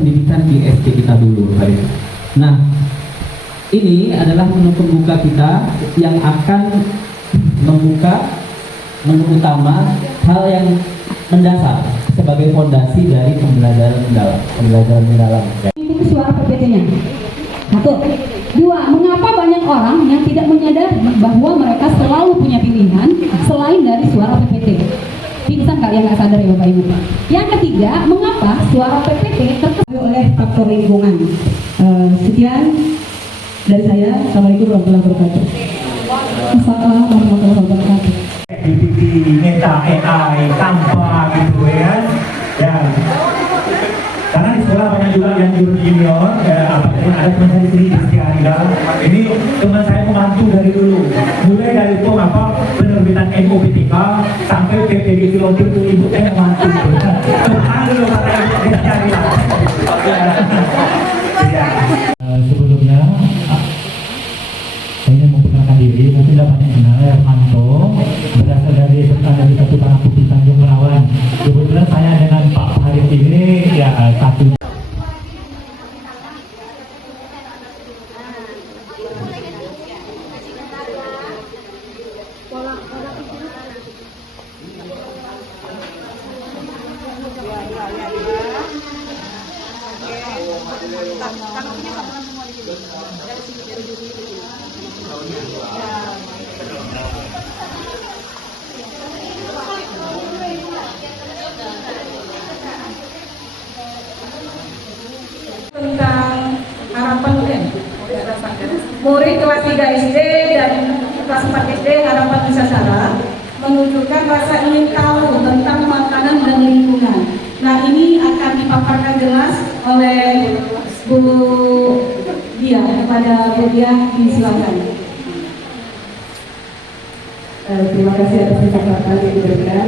pendidikan di SD kita dulu, baik. Nah, ini adalah menu pembuka kita yang akan membuka menu utama hal yang mendasar sebagai fondasi dari pembelajaran mendalam. Itu suara PPT-nya. Satu. Dua, mengapa banyak orang yang tidak menyadari bahwa mereka selalu punya pilihan selain dari suara PPT? Pingsan nggak yang nggak sadar ya Bapak Ibu? Yang ketiga, mengapa suara PPT terpengaruh oleh faktor lingkungan? Sekian dari saya. Assalamualaikum warahmatullahi wabarakatuh. Assalamualaikum warahmatullahi wabarakatuh. GPT, Meta, AI, tanpa gitu ya. Ya. Karena di sekolah banyak juga yang junior, ada teman saya di sini di Setiarida. Ini teman saya pembantu dari dulu. Mulai dari itu penerbitan MOPTK sampai PPD Filosofir itu ibu saya pembantu. Teman dulu kata di Setiarida. Sebelumnya saya ingin memperkenalkan diri, mungkin dapat mengenal Hermanto, berasal dari Satu Barang Putih Tanjung Melawan. Kebetulan saya dengan Pak Farid ini ya satu. Tentang harapan UN murid kelas 3 SD dan kelas 4 SD harapan Nusantara menunjukkan rasa ingin tahu tentang makanan dan lingkungan. Nah, ini akan dipaparkan jelas oleh Bu Dia. Kepada Bu Dia, silakan. Terima kasih atas kesempatan yang diberikan.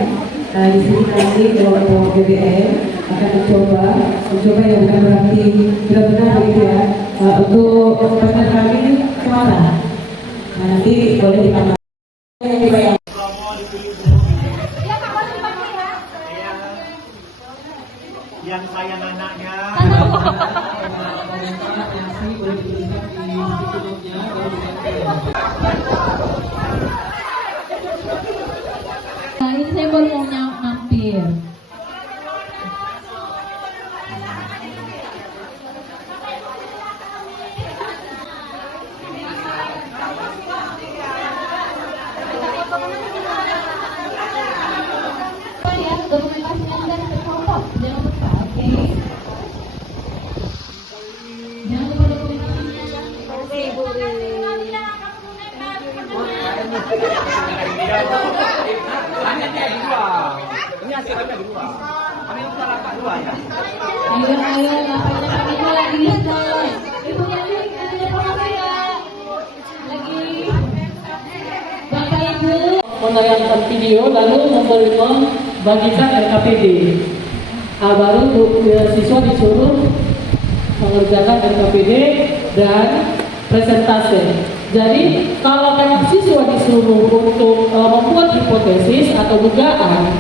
Di sini kami kelompok BBM akan mencoba yang bukan berarti benar-benar gitu ya, untuk partner kami suara. Nah, nanti boleh ditambah yang dibayar. Yang sayang anaknya. Nah, ini saya baru mau mampir. Ya, dokumentasi Anda terfoto, jangan lupa. Oke. Jangan lupa dokumentasinya. Oke, Bu. Ini hasilnya dua. Kami salah dua ya. Ayo, ngapain lagi lagi Ustaz? Ibu Nyali, apa ya? Lagi. Bapak Ibu menayangkan video lalu membagikan RKPD. Baru siswa disuruh mengerjakan RKPD dan presentase. Jadi kalau siswa disuruh untuk membuat hipotesis atau dugaan,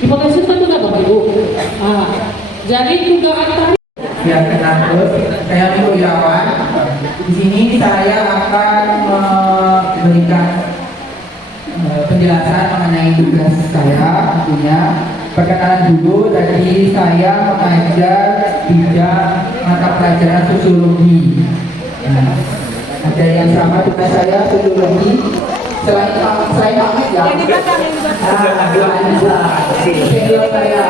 hipotesis kan juga Bapak Ibu. Jadi dugaan tadi. Ya, kenal terus. Saya Minggu Irawan. Di sini saya akan memberikan penjelasan mengenai tugas saya. Tentunya perkenalan dulu. Tadi saya mengajar bidang mata pelajaran sosiologi. Nah, ada yang sama tugas saya sosiologi. Selain Ahmed ya. Senior saya.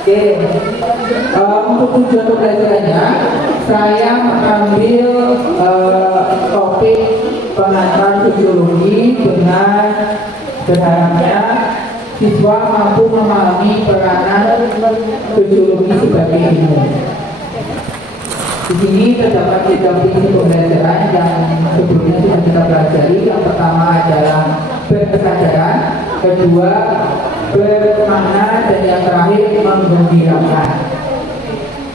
Oke. Untuk tujuan pembelajarannya, saya mengambil topik pengantar sosiologi dengan berharapnya siswa mampu memahami peranan sosiologi sebagai ilmu. Di sini terdapat 3 prinsip pembelajaran yang sebelumnya sudah kita pelajari. Yang pertama adalah berkesadaran, kedua bermakna, dan yang terakhir menggembirakan.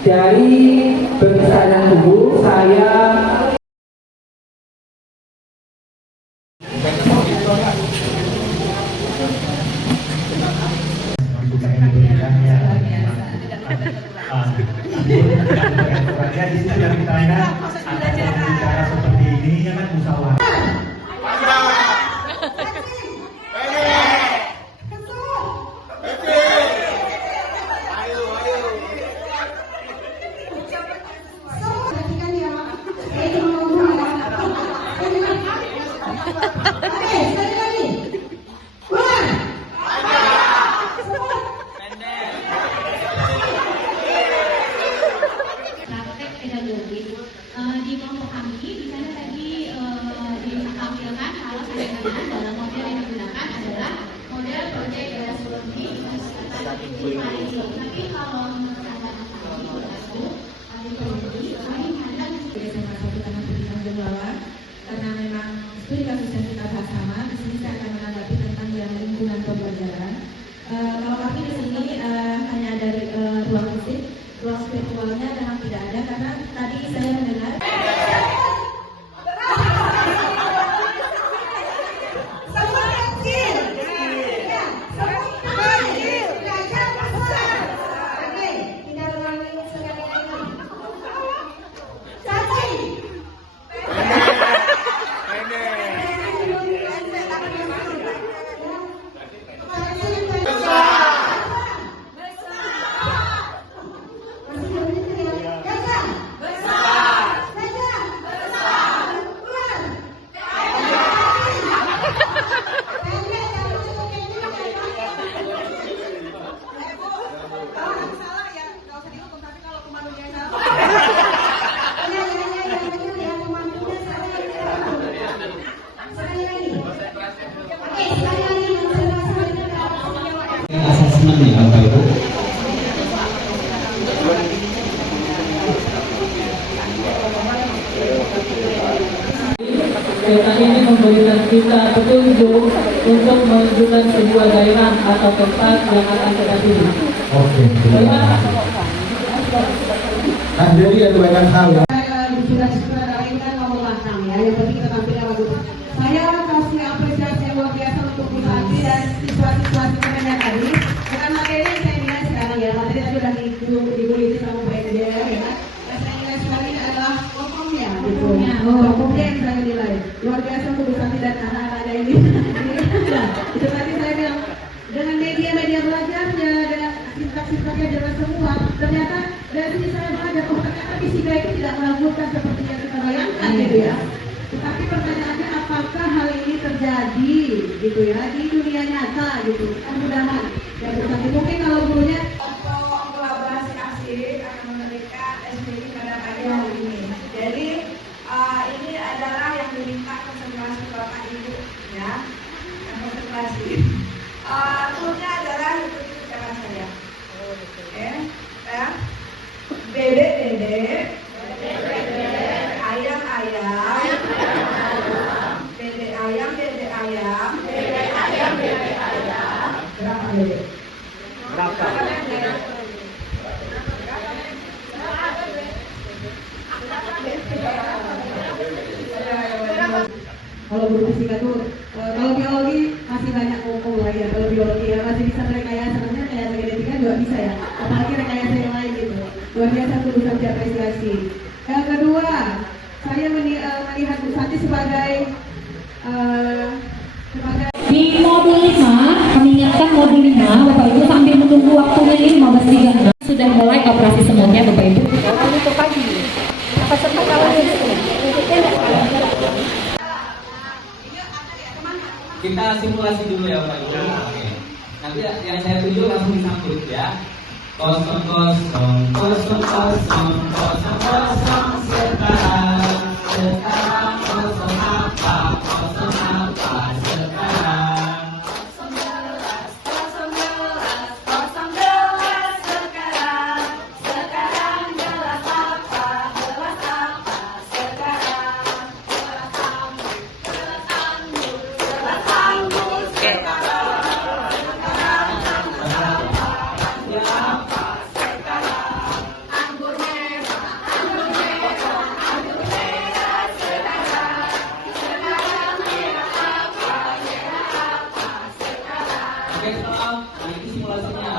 Dari berkesadaran dulu saya Ya di situ yang kita lihat ada bicara seperti ini ya kan musyawarah. Praktek pedagogik di kelompok kami di sana tadi ditampilkan kalau kadang-kadang dalam model yang digunakan adalah model project based learning tapi kalau menurut pandangan kami kami kadang salah satu teman pendidikan jemlawan karena memang studi kasus yang kita bahas sama. Di sini saya akan menanggapi tentang yang lingkungan pembelajaran. Kalau kami di sini hanya dari ruang fisik, ruang virtualnya memang tidak ada karena tadi saya mendengar asesmen ya Bapak Ibu. Kereta ini memberikan kita petunjuk untuk menunjukkan sebuah daerah atau tempat yang akan kita tuju. Oke. Nah, jadi ada banyak hal ya. sudah kan ngomong lantang ya, yang penting kita tampilnya bagus. Saya kasih apresiasi yang luar biasa untuk Bu Santi dan siswa-siswa semuanya tadi. Bukan materi yang saya nilai sekarang ya, materi tadi udah diguliti sama Bu Ede ya. Yang saya nilai sekarang ini adalah tokohnya gitu. Tokohnya yang saya nilai. Luar biasa untuk Bu Santi dan anak-anaknya ini. Itu tadi saya bilang dengan media-media belajarnya, dengan sintak-sintaknya jelas semua. Ternyata dari sini saya belajar, oh ternyata fisika itu tidak melakukan seperti yang kita bayangkan gitu ya. Tetapi pertanyaannya apakah hal ini terjadi gitu ya di dunia nyata gitu. Mudah-mudahan ya berarti mungkin kalau gurunya untuk kolaborasi asik akan memberikan SPI pada pagi hari ini. Jadi ini adalah yang diminta konsentrasi Bapak Ibu ya, yang konsentrasi. Toolnya adalah ikut cara saya. Oke, ya. Dede, ayam, dede ayam, berapa dede? Berapa? Kalau guru fisika tuh, kalau biologi masih banyak ngomong lagi ya. Kalau biologi ya masih bisa merekayasa, sebenarnya kayak genetika juga bisa ya. Apalagi rekayasa yang lain gitu. Luar biasa tuh bisa diapresiasi. Yang kedua, saya melihat Bu Santi sebagai Di modul 5, kami ingatkan modul 5, Bapak Ibu sambil menunggu waktunya ini 15.36 sudah mulai operasi semuanya Bapak Ibu. Kita simulasi dulu ya Bapak Ibu. Oke. Nanti yang saya tunjuk langsung disambut ya. Kosong sekarang kosong apa sekarang. Oke, maaf, ini simulasinya.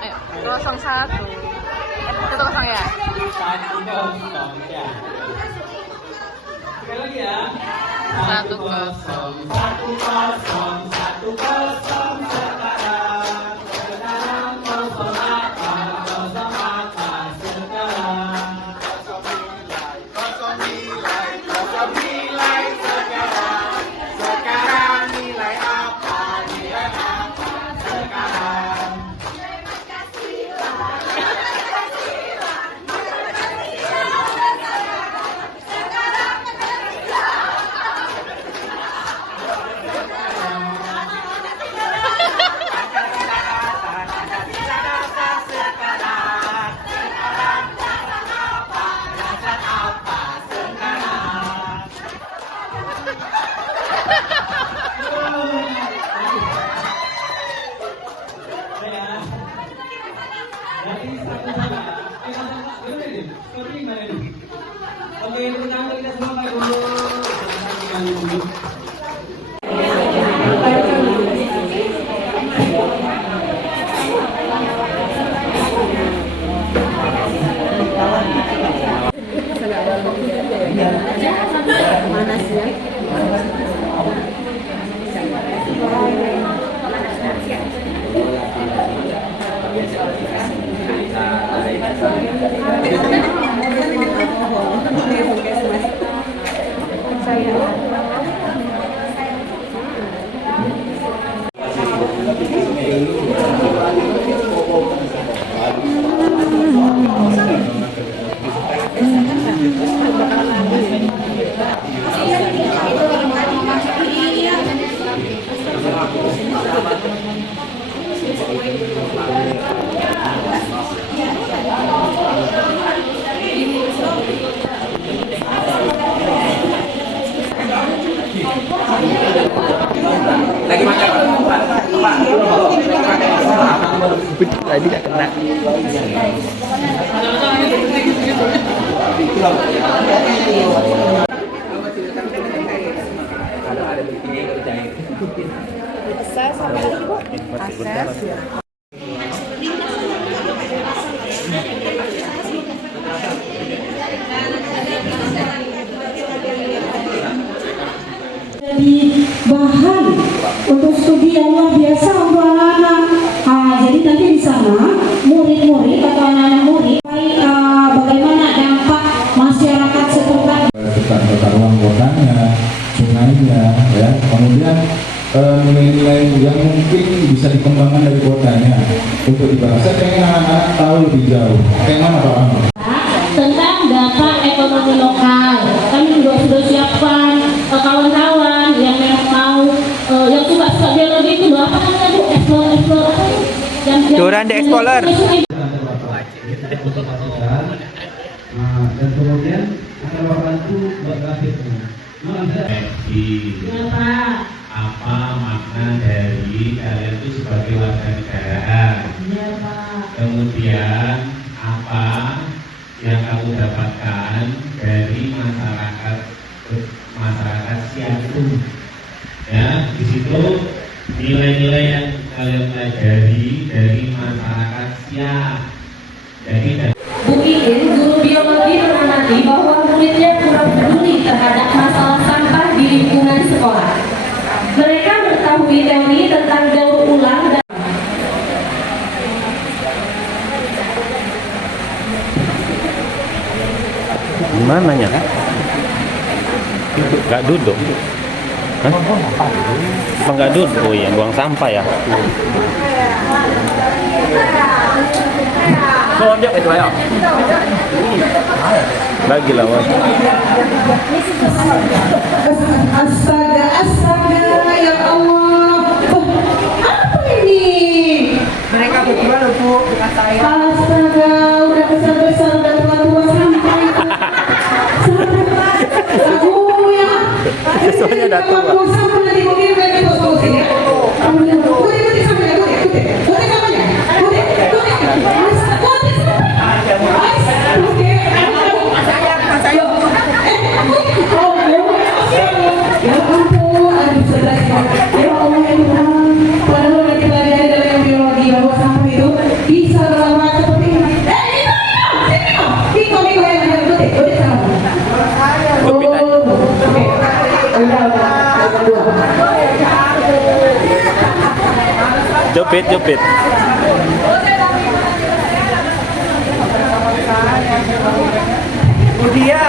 Ayo, 01. Itu kosong ya? 1-0 ya. Sekali lagi ya. 1-0. 1-0 sekarang. Sekarang 08 sekarang. Kosong nilai sekarang. Sekarang nilai apa? Nilai apa sekarang? Oke, pertama kita semua Pak dulu. Lagi makan Pak. Tadi nggak kena. Ada buktinya kerjain. Akses apa lagi Bu? Akses. Jadi bahan untuk studi yang luar biasa untuk anak-anak. Jadi nanti di sana murid-murid atau anak-anak murid bagaimana dampak masyarakat setempat tentang tata ruang kotanya, sungainya, ya. Kemudian nilai-nilai yang mungkin bisa dikembangkan dari kotanya untuk dibahas. Saya pengen anak-anak tahu lebih jauh. Kayak mana Pak Ahmad? tentang dampak ekonomi lokal. Kami juga sudah siapkan kawan-kawan yang memang mau yang suka geologi itu apa namanya Bu? Explore Duranda Explorer. Dan kemudian akan membantu bergrafisnya. Apa makna dari kalian itu sebagai warga negaraan? Kemudian apa yang kamu dapatkan dari masyarakat Siatu? Ya, di situ nilai-nilai yang kalian pelajari dari masyarakat siap. Jadi Bu Iin, guru biologi mengamati bahwa muridnya kurang peduli terhadap masalah sampah di lingkungan sekolah. Mereka mengetahui teori tentang daur ulang dan Gimana ya? Gak duduk. Hah? Emang gak duduk? Oh iya, buang sampah ya. Sonjok itu ayo. Lagi lawan. Astaga, ya Allah. Apa ini? mereka berdua loh Bu, bukan saya. Astaga, udah besar-besar, udah tua-tua sampai. Aku ya. Soalnya udah tua. Aku sampai nanti mobil mereka bawa sini. Ikuti sampai ya, ikuti samanya. Ya ampun, aduh saudara. Ya Allah ya Tuhan. Padahal udah dipelajari dalam biologi bahwa sampah itu bisa berlama seperti ini. Miko yang ada ikuti sama. Jepit. Udia.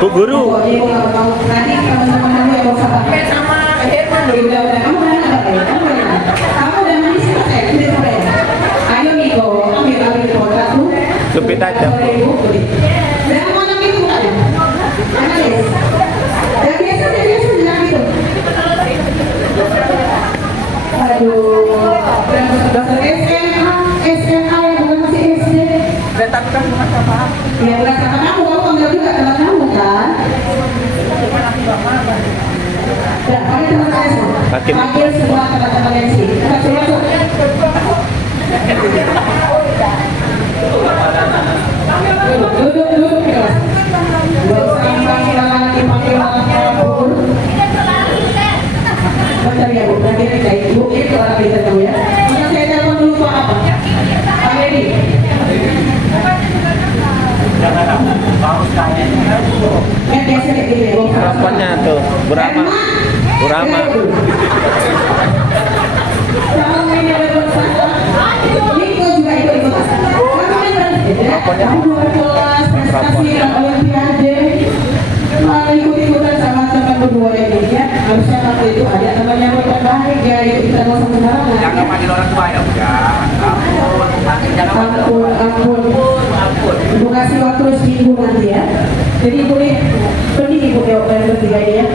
Bu guru. Nanti teman-teman yang mau sama Herman udah kamu udah mandi sih saya udah sampai. Ayo Miko, ambil kotak lu. Jepit aja. Dan mana Miko ada? Analis. Dan biasa bilang gitu. Aduh, dokter SMA yang bukan masih SD. Tapi kan bukan apa. Ya bukan sama kamu ambil juga teman kamu kan? Ya, kami teman saya semua. Panggil semua teman-teman yang sini. Masuk. Duduk kelas. Buat sampah silakan dipanggil kabur. Bentar ya Bu, nanti kita Bu itu orang kita tahu ya. Maka saya telepon dulu Pak apa? Pak Edi. Yang biasa kayak gini. Teleponnya tuh, Burama. Kamu ini ada sampah. Miko juga ikut. Kamu dua kelas prestasi Olimpiade. Ikut-ikutan sama teman berdua ini ya. Harusnya waktu itu ada teman yang terbaik ya. Yuk kita mau sama-sama. Jangan panggil orang tua ya. Ampun. Ibu kasih waktu seminggu nanti ya. Jadi boleh pergi ibu kalian bertiga ini ya.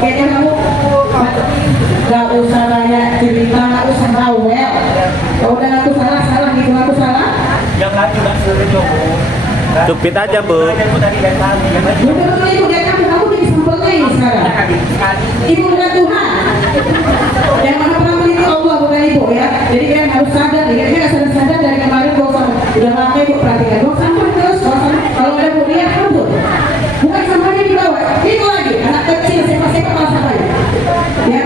Kayaknya kamu gak usah banyak cerita, gak usah bawel. Kalau udah aku salah gitu, aku salah. Jangan juga suruh coba. Jepit aja Bu. Betul-betul ibu dan kamu jadi sampelnya ini sekarang. Ibu dan Tuhan. Yang mana pernah meneliti Allah bukan ibu ya. Jadi kalian harus sadar, kalian nggak sadar dari kemarin udah lama ibu perhatikan. Buang sampah terus, kalau ada kuliah kabur. Bukan sampahnya dibawa, itu lagi anak kecil sepak-sepak malah sampahnya. Ya.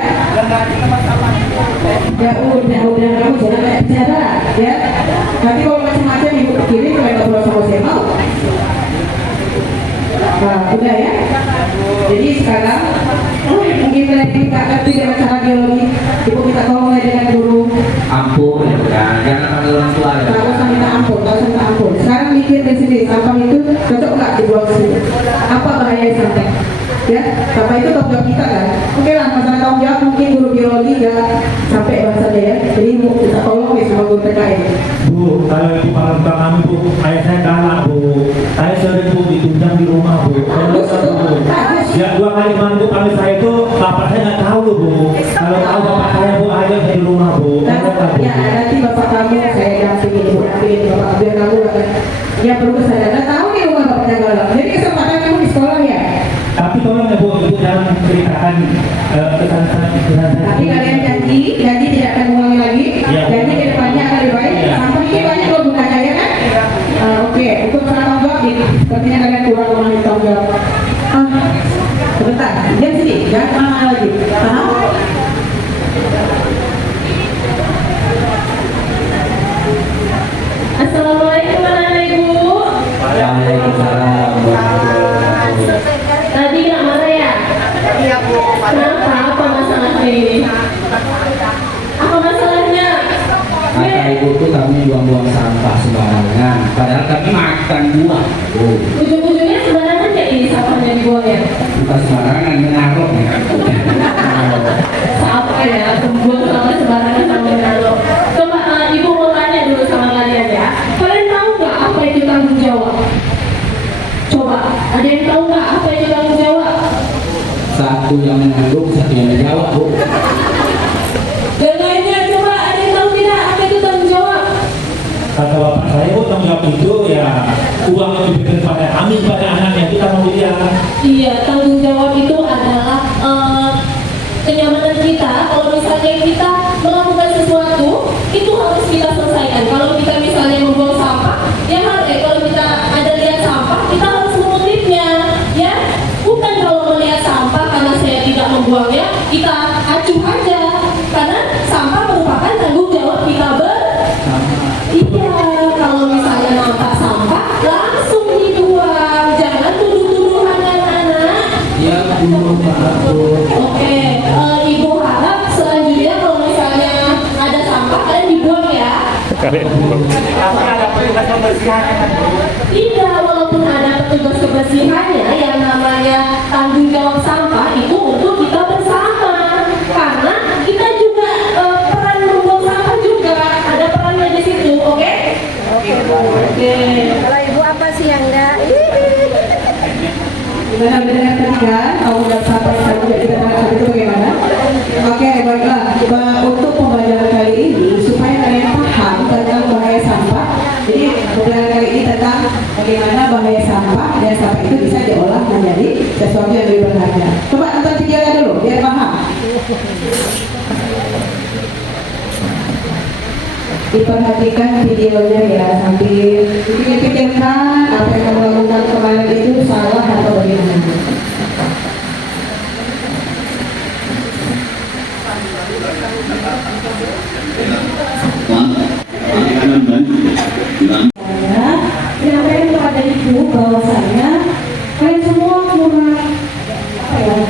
Ya udah kamu jangan kayak bicara ya. Nanti kalau macam-macam ibu pikirin kalau nggak pulang sama saya mau. Nah, udah ya. Jadi sekarang mungkin lagi tak ngerti dengan cara biologi. Ibu minta tolong dengan guru. Ampun ya, jangan panggil orang tua ya. Gak usah minta ampun. Sekarang mikir di sini sampah itu cocok nggak dibuang ke sini? Apa bahaya sampah? Ya, sampah itu tanggung jawab kita kan. Oke lah, masalah tanggung jawab mungkin guru biologi nggak sampai bahasanya ya. Jadi ibu kita tolong ya sama guru terkait. Bu, kalau di malam kami Bu, ayah saya kalah Bu. Saya sering Bu ditunjang di rumah Bu. Ya 2 kali mantu kami saya itu bapak saya nggak tahu Bu. Kalau tahu bapak saya Bu aja di rumah Bu. Ya nanti bapak kamu saya dampingin bapak biar kamu ya perlu kesadaran tahu nih rumah bapaknya galak. Jadi kesempatan kamu di sekolah ya. Tapi tolong ya Bu, Ibu jangan ceritakan kesan-kesan. Tapi kalian janji tidak akan mengulangi lagi. Janji ke depannya akan lebih baik. Sampai ini banyak loh gunanya ya kan? Oke, untuk tanggung jawab nih. Sepertinya kalian kurang memahami tanggung jawab. Sebentar, diam sini, jangan kemana lagi. ini? Apa masalahnya? Kata ibu tuh kami buang-buang sampah sembarangan, padahal kami makan buah. Ujung-ujungnya sembarangan kayak ini sampahnya dibuang ya? Bukan sembarangan, menarok ya. Apa ya, membuang sampah sembarangan sama menaruh. Coba ibu mau tanya dulu sama kalian ya. Kalian tahu nggak apa itu tanggung jawab? Coba, ada yang tahu nggak apa itu tanggung jawab? Satu yang menanggung, satu yang menjawab, Bu. Yang lainnya coba ada yang tahu tidak apa itu tanggung jawab? Kata bapak saya, bu, tanggung jawab itu ya uang yang diberikan pada kami, pada anaknya kita kemudian. Iya, tanggung jawab itu adalah kenyamanan kita. Kalau misalnya kita melakukan sesuatu, itu harus kita selesaikan. Kalau kita misalnya membuang sampah, ya kalau kita ada lihat sampah, kita harus mengutipnya, ya. Bukan kalau melihat sampah karena saya tidak membuangnya, kita acuh aja. Karena sampah merupakan tanggung jawab kita Iya, kalau misalnya nampak sampah, langsung dibuang. Jangan tuduh-tuduhan anak-anak. Ya, Bu, maaf, Bu. Oke, Ibu harap selanjutnya kalau misalnya ada sampah, kalian dibuang ya. Tidak, walaupun ada petugas kebersihannya, yang namanya tanggung jawab sampah itu untuk kita bersama. Karena kita juga peran membuang sampah juga ada perannya di situ, oke? Oke. Kalau ibu apa sih yang enggak? Gimana mendengar tadi kan? Kamu udah sampai saja kita tangkap itu bagaimana? Oke, baiklah. Untuk pembelajaran kali ini supaya kalian paham tentang bahaya sampah. Jadi pembelajaran kali ini tentang bagaimana bahaya sampah dan sampah itu bisa diolah menjadi sesuatu yang lebih berharga. Coba nonton videonya dulu biar paham. Diperhatikan videonya ya sambil dipikirkan apa yang kamu lakukan kemarin itu salah atau bagaimana. Saya menyampaikan kepada ibu bahwasanya kalian semua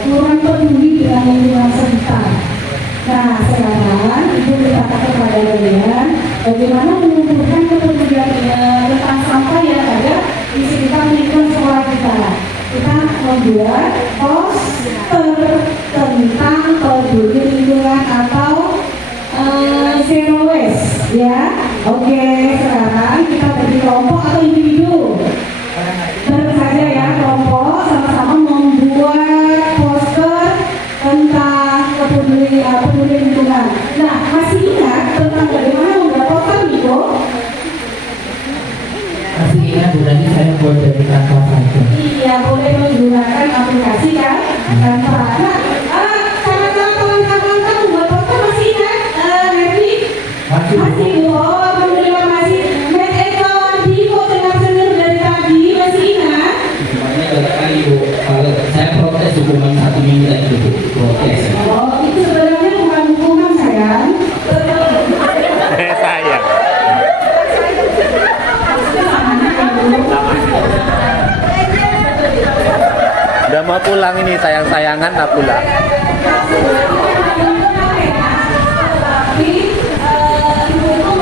kurang peduli dengan lingkungan sekitar. Nah, sekarang ibu berkata kepada kalian bagaimana menumbuhkan kepedulian tentang sampah yang ada di sekitar lingkungan sekolah kita. Kita membuat poster tentang peduli lingkungan atau zero waste, ya. Oke, sekarang kita bagi kelompok atau individu. Tentu saja ya, kelompok sama-sama membuat poster tentang peduli lingkungan. Nah, masih ingat tentang bagaimana membuat poster, Ibu? Masih ingat, Bu, tadi saya buat dari kantor saja. Iya, boleh menggunakan aplikasi kan? Canva. Nah, kawan-kawan membuat poster masih ingat? Nanti masih, Bu. Oh, terima kasih. Met Eko, Diko, dengar sendiri dari tadi masih ingat? Semuanya banyak kali, Bu. Kalau saya protes hukuman 1 minggu itu, Bu. Protes. Oh, itu sebenarnya bukan hukuman, sayang. Sayang. Udah mau pulang ini, sayang-sayangan tak pulang. Tapi ibu itu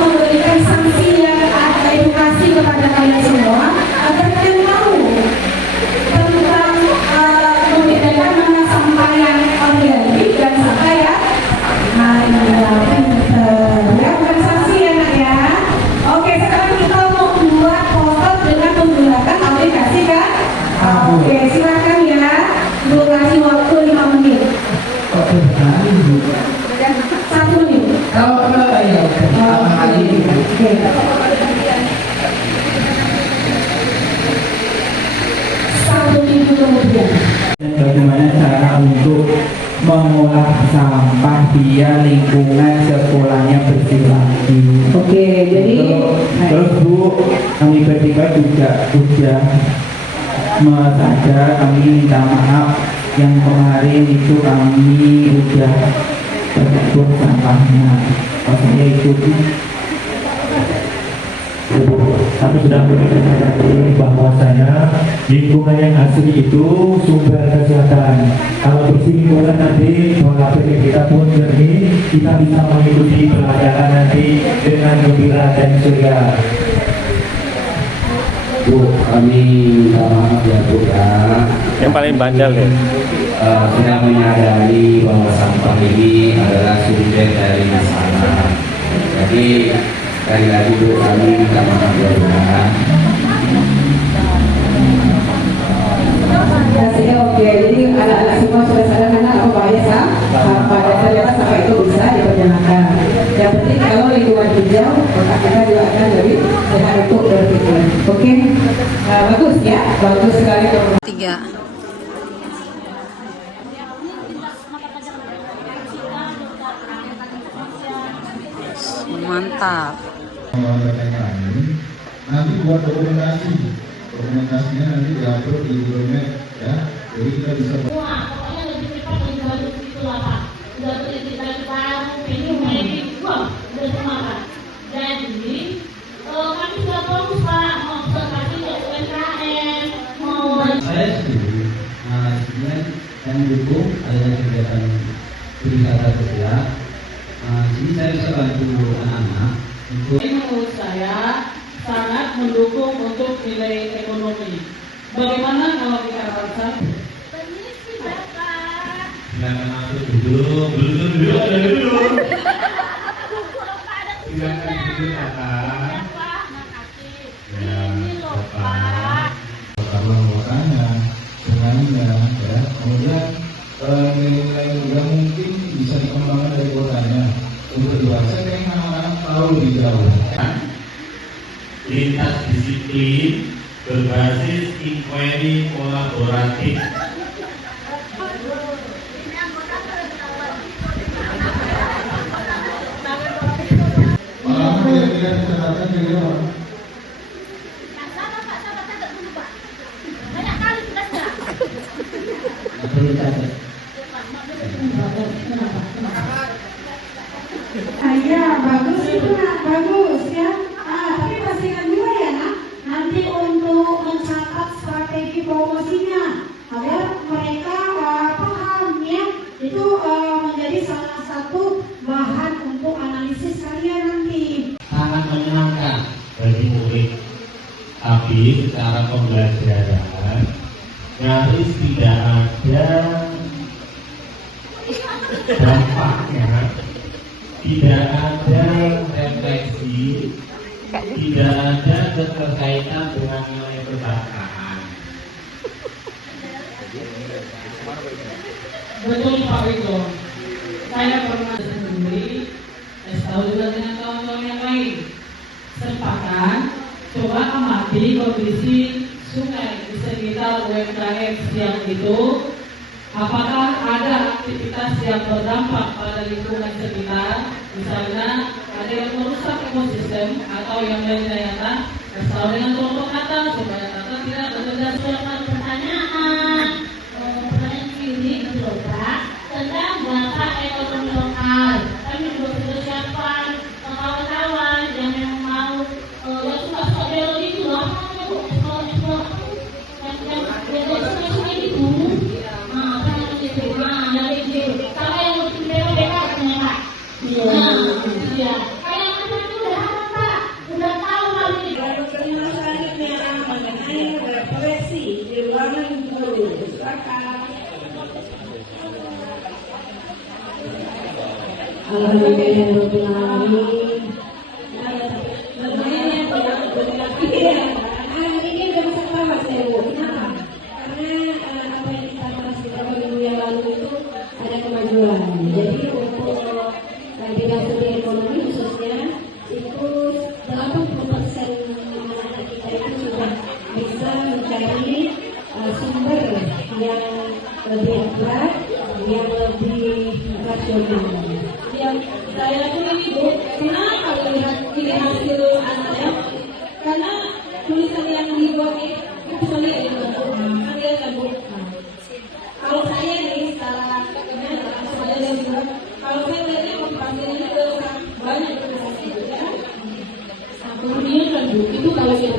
memberikan sanksi yang ada edukasi kepada kalian semua agar kalian tahu tentang membedakan mana sampah yang organik dan sampah yang ya, bukan sanksi ya nak ya. Oke, sekarang kita mau buat poster dengan menggunakan aplikasi kan? Oke, silakan ya. Ibu kasih waktu 5 menit. Oke, sekali, Bu. 1 menit. Kalau ya, pertama kali ini. Oke. 1 minggu kemudian. Dan bagaimana cara untuk mengolah sampah biar lingkungan sekolahnya bersih lagi. Oke, jadi terus Bu, kami bertiga juga sudah sadar, kami minta maaf yang kemarin itu kami udah berbuat sampahnya. Pas saya ikuti kami sudah memberikan tadi bahwasanya lingkungan yang asli itu sumber kesehatan. Kalau bersih lingkungan nanti pola pikir kita pun jernih, kita bisa mengikuti pelajaran nanti dengan gembira dan ceria. Bu, kami minta maaf ya Bu ya. Yang paling bandel ya. Tidak menyadari bahwa sampah ini adalah sumber dari masalah. Jadi sekali lagi Bu, kami minta maaf ya Bu ya. Hasilnya oke, jadi anak-anak semua sudah sadar mana apa bahaya sampah dan ternyata sampah itu bisa dipergunakan. Yang penting kalau lingkungan hijau, otak kita juga akan lebih sehat untuk berpikir. Oke, bagus ya, bagus sekali. 3. Mantap. Nanti buat dokumentasinya nanti diupload di Google Map ya, jadi kita bisa Pokoknya lebih cepat lebih bagus itu lah Pak. Udah kita ini udah semangat. Jadi kami sudah fokus Pak, mau observasi ke UMKM, mau. Saya setuju. Sebenarnya saya mendukung adanya kegiatan wisata sosial. Jadi saya bisa bantu anak-anak untuk. Menurut saya sangat mendukung untuk nilai ekonomi. Bagaimana kalau kita rasa? Silakan masuk duduk, belum duduk, ada duduk. Silakan duduk Kakak. Ya, Bapak. pertama bahwasanya sungainya ya, kemudian nilai yang mungkin bisa dikembangkan dari kotanya untuk dibahas. Saya ingin anak-anak tahu lebih jauh. Lintas disiplin berbasis inquiry kolaboratif. Malah kira-kira catatan kira-kira Iya, bagus itu nak, bagus ya. Tapi pastikan juga ya nak, nanti untuk mencatat strategi promosinya agar mereka paham ya, itu menjadi salah satu bahan untuk analisis kalian nanti. Sangat menyenangkan bagi murid, tapi secara pembelajaran nyaris tidak ada dampaknya, tidak ada refleksi, tidak ada keterkaitan dengan nilai perbankan. Betul Pak Wiko. Saya pernah sendiri, saya tahu juga dengan kawan-kawan yang lain. Sepakat, coba amati kondisi sungai di sekitar UMKM siang itu. Apakah ada aktivitas yang berdampak pada lingkungan sekitar, misalnya ada yang merusak ekosistem atau yang lainnya ya, kasih dengan contoh kata supaya kata tidak bekerja Pertanyaan ini loh Pak, tentang bapak ekonomi lokal. Kami juga sudah siapkan kawan-kawan yang memang mau yang suka biologi itu loh, yang itu. Sama yang mesti BPK ternyata. Iya. Kayak macam itu udah hafal Pak, udah tahu hal ini. Lalu kelima selanjutnya mengenai refleksi di ruangan guru. Silakan. Alhamdulillahirobbilalamin. Ini udah bisa paham saya Bu. Kenapa? Karena apa yang kita bahas beberapa minggu yang lalu itu ada kemajuan. Jadi untuk bidang studi ekonomi khususnya itu 80% anak-anak kita itu sudah bisa mencari sumber yang lebih akurat, yang lebih rasional. Yang saya tuh ini Bu, kenapa melihat ini hasil anaknya? Karena tulisan yang dibuat itu sulit ya Bu. Kalian kan Bu. Kalau saya nih secara saya juga, kalau saya lihatnya motivasinya juga banyak motivasi ya. Kemudian kan Bu, itu kalau kita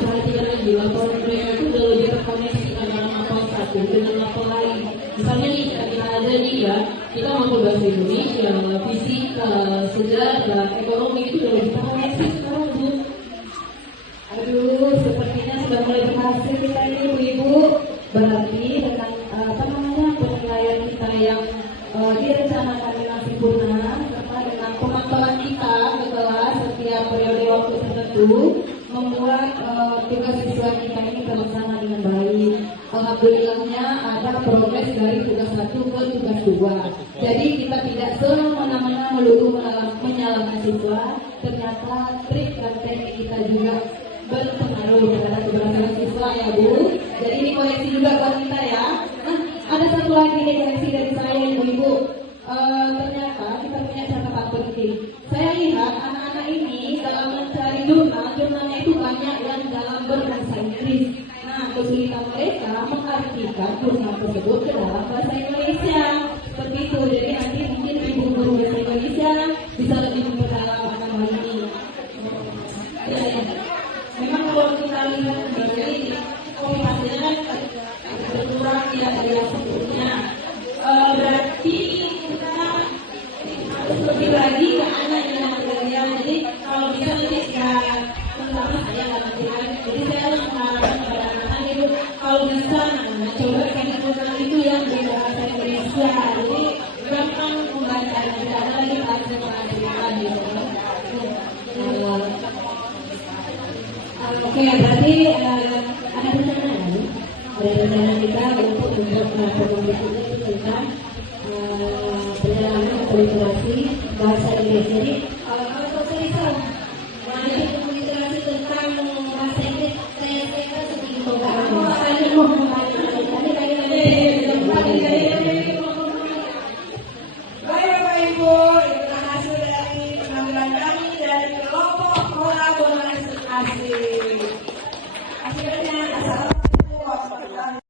Misalnya nih, kita ada nih ya, kita mampu bahasa Indonesia, fisika, sejarah, ekonomi itu udah kita koneksi sekarang Bu. Aduh, sepertinya sudah mulai berhasil kita ini ibu-ibu. Berarti dengan penilaian kita yang direncanakan dengan sempurna, serta dengan pemantauan kita ke kelas setiap periode waktu tertentu, membuat tugas siswa kita ini terlaksana dengan baik. Alhamdulillahnya ada progres dari tugas 1 ke tugas 2. Jadi kita tidak semena-mena melulu menyalahkan siswa. Ternyata trik dan teknik kita juga berpengaruh terhadap keberhasilan siswa ya Bu. Jadi ini koreksi juga buat kita ya. Nah, ada satu lagi nih koreksi dari saya ibu-ibu. Ternyata kita punya catatan penting. Saya lihat anak-anak ini dalam mencari jurnalnya itu banyak yang dalam berbahasa Inggris. Nah, kesulitan mereka mengartikan jurnal tersebut ke dalam bahasa Indonesia. Seperti itu. Jadi nanti mungkin ibu guru bahasa Indonesia bisa lebih memperdalam anak ini. Ya. Memang kalau kita lihat ini, hasilnya kan berkurang ya dari yang sebelumnya. Berarti kita harus lebih lagi ke anak yang bekerja. Jadi kalau bisa nanti ya terutama saya latihan. Jadi saya harus mengharapkan kepada anak-anak itu kalau bisa coba cari jurnal itu yang berbahasa Indonesia. Jadi gampang membaca dan tidak ada lagi pelajaran gitu. Oke, berarti ada rencana kita untuk program berikutnya itu tentang perjalanan literasi bahasa Inggris. Jadi kalau Profesor Rizal mau literasi tentang bahasa Inggris, saya sedikit program. Baik Bapak Ibu, itulah hasil dari pengambilan kami dari kelompok kolaborasi asik. Akhirnya assalamualaikum warahmatullahi.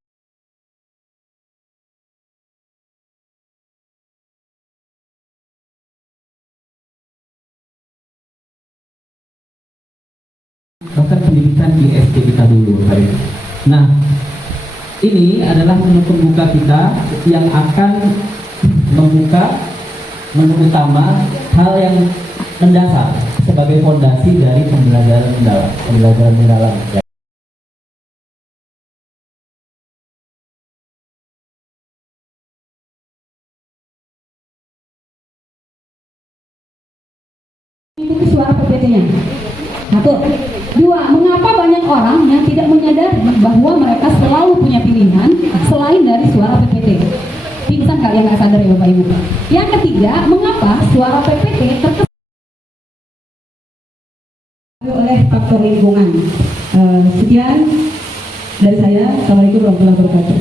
Bahkan pendidikan di SD kita dulu. Nah, ini adalah menu pembuka kita yang akan membuka menu utama hal yang mendasar sebagai fondasi dari pembelajaran mendalam. Ikuti suara PPT-nya. 1. 2. Mengapa banyak orang yang tidak menyadari bahwa mereka selalu punya pilihan selain dari suara PPT? Pingsan nggak yang nggak sadar ya Bapak Ibu? Yang ketiga, mengapa suara PPT terkesan oleh faktor lingkungan? Sekian dari saya. Assalamualaikum warahmatullahi wabarakatuh.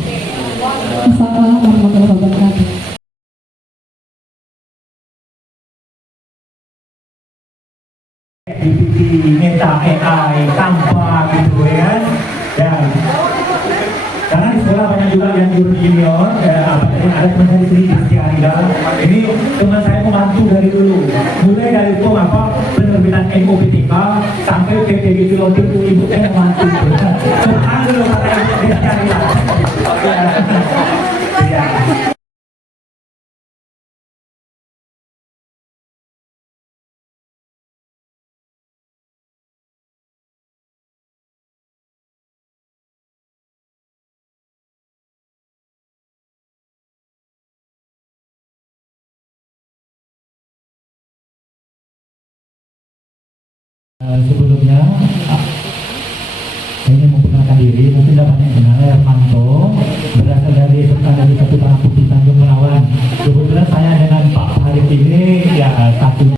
Assalamualaikum warahmatullahi wabarakatuh. GPT, Meta, AI, tanpa gitu ya. Dan karena di sekolah banyak juga yang junior, ada teman saya di sini di Setiarida. Ini teman saya membantu dari dulu, mulai dari itu penerbitan MOPTK sampai PPG Pilotir itu ibu saya membantu. Subhan dulu kata ibu di Setiarida. Sebelumnya saya ingin memperkenalkan diri, mungkin dapat yang kenal ya, Panto, berasal dari SMK Negeri 1 Barang Putih Tanjung Melawan. Kebetulan saya dengan Pak Farid ini ya satu.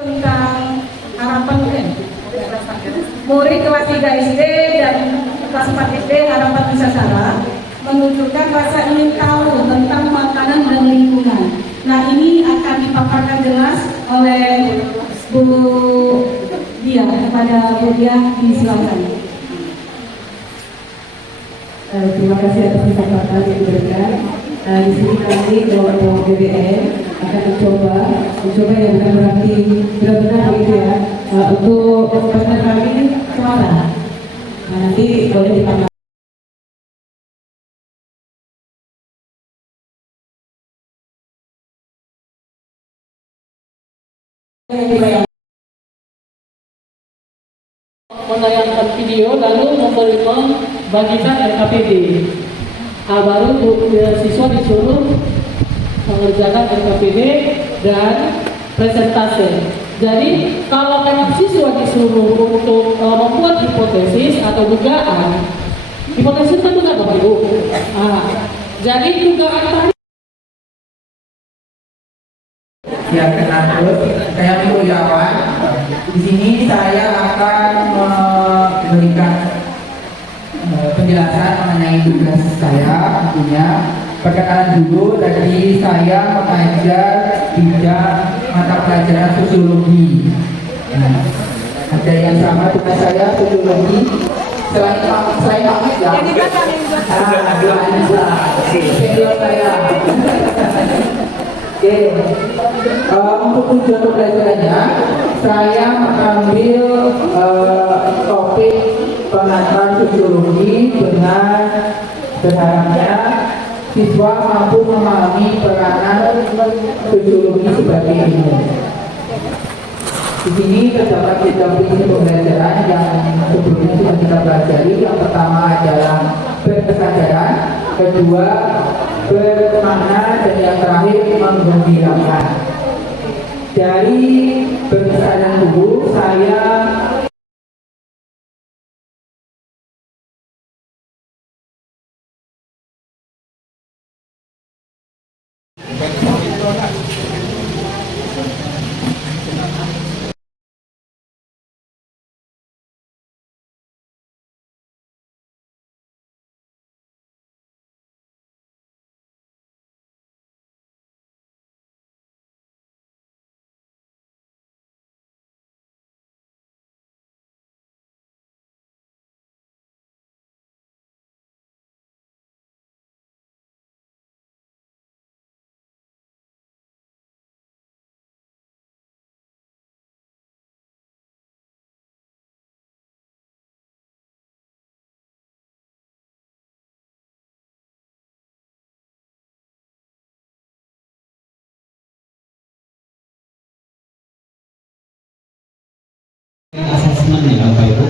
Tentang harapan murid kelas 3 SD dan kelas 4 SD harapan Nusantara menunjukkan rasa ingin tahu tentang makanan dan lingkungan. Nah, ini akan dipaparkan jelas oleh Bu Dia kepada Bu Dia, disilakan. Terima kasih atas kesempatan yang diberikan. Di sini kami kelompok BBN akan mencoba yang bukan berarti benar-benar begitu ya, untuk partner kami suara. Nah, nanti boleh ditambah. Menayangkan video lalu membagikan RKPD. Nah, baru siswa disuruh mengerjakan RKPD dan presentase. Jadi kalau memang siswa disuruh untuk membuat hipotesis atau dugaan, hipotesis itu kan Bapak Ibu. Nah, jadi dugaan tadi. Ya, terus saya Ibu Yawan. Di sini saya akan memberikan penjelasan mengenai tugas saya tentunya. Perkenalan dulu, tadi saya mengajar bidang mata pelajaran sosiologi. Nah, ada yang sama tugas saya sosiologi. Selain pamit ya. Senior saya. Oke, untuk tujuan pembelajarannya, saya mengambil topik pengantar sosiologi dengan berharapnya siswa mampu memahami peranan sosiologi sebagai ilmu. Di sini terdapat tiga prinsip pembelajaran yang sebelumnya sudah kita pelajari. Yang pertama adalah berkesadaran, kedua bermakna, dan yang terakhir menggembirakan. Dari berkesadaran dulu, saya asesmen ya Bapak Ibu.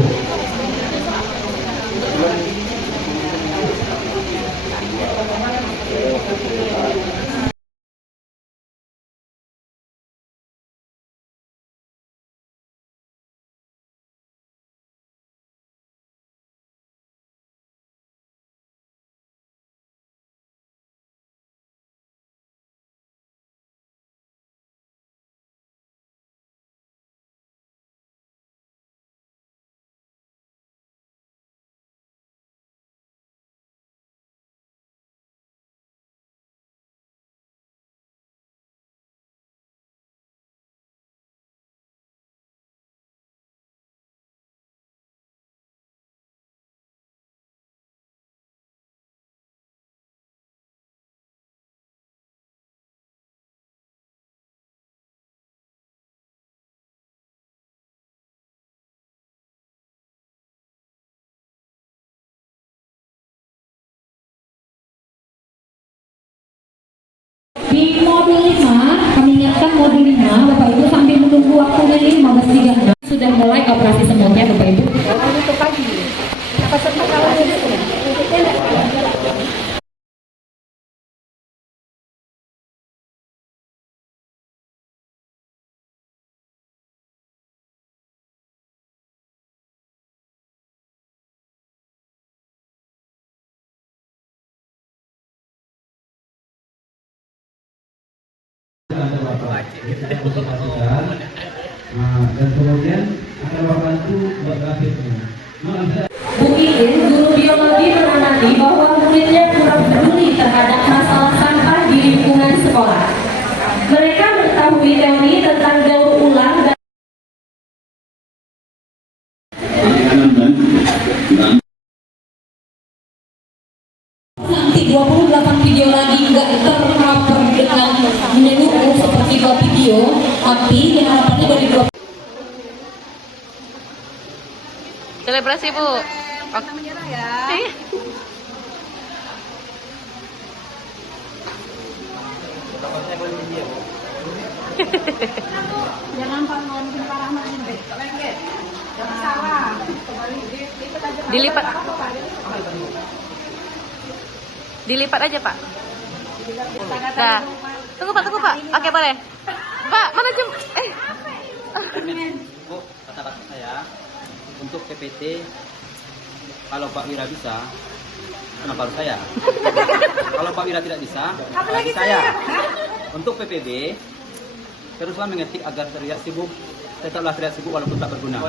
Di modul 5, kami ingatkan modul 5, Bapak Ibu sambil menunggu waktunya 15.36 sudah mulai operasi semutnya Bapak Ibu. Dan kemudian akan membantu grafisnya. Bu Iin, guru biologi mengamati bahwa muridnya kurang peduli terhadap masalah sampah di lingkungan sekolah. disarankan nanti 28 video lagi nggak tercover dengan menyeluruh seperti 2 video, tapi harapannya dari 2 Selebrasi Bu. Jangan menyerah ya. Jangan panggil Pak Rahmat ini. Lengket. Jangan salah. Dilipat. Dilipat aja Pak. Nah, tunggu Pak. Oke boleh. Pak, mana jam? Bu, kata-kata saya untuk PPT, kalau Pak Wira bisa, kenapa harus saya? Kalau Pak Wira tidak bisa, apalagi saya. Untuk PPB, teruslah mengetik agar terlihat sibuk, tetaplah terlihat sibuk walaupun tak berguna.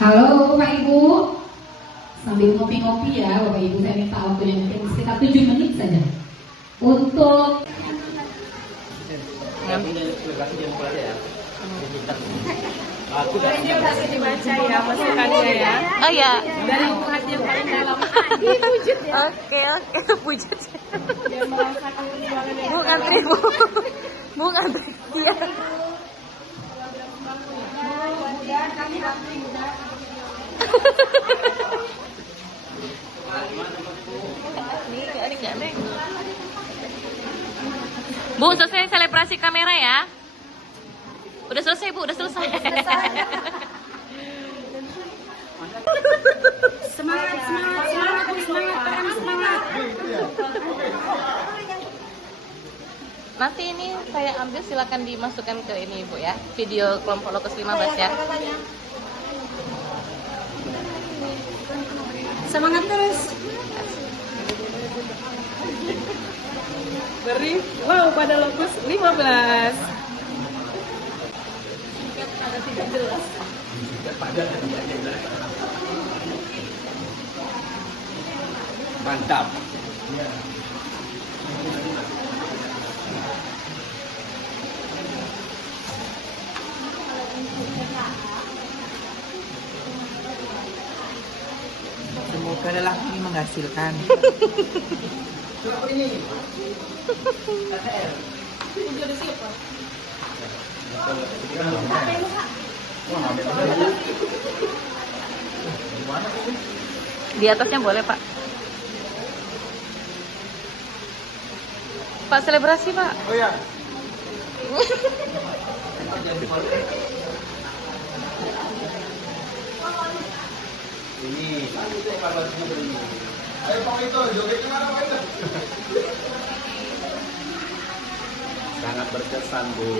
Halo Bapak Ibu, sambil ngopi-ngopi ya Bapak Ibu, saya minta waktunya mungkin sekitar 7 menit saja untuk Aku udah dibaca ya masukannya ya. Oh ya. Dari hati yang paling dalam. Wujud ya. Oke, wujud. Dia merasakan perjuangan yang Bu ngantri Bu. Bu ngantri. Iya. Mudah-mudahan kami antri mudah. Ini enggak, Neng. Bu, selesai selebrasi kamera ya. Udah selesai Bu, udah selesai. Semangat. Nanti ini saya ambil, silakan dimasukkan ke ini Bu ya, video kelompok Lotus 15 ya. Semangat terus. Beri, wow pada Lotus 15. Mantap. Semoga lelaki ini menghasilkan. Di atasnya boleh Pak. Pak selebrasi Pak. Oh ya. Ini. Ayo Pak Ito, joget kemana Pak Ito? Sangat berkesan Bu.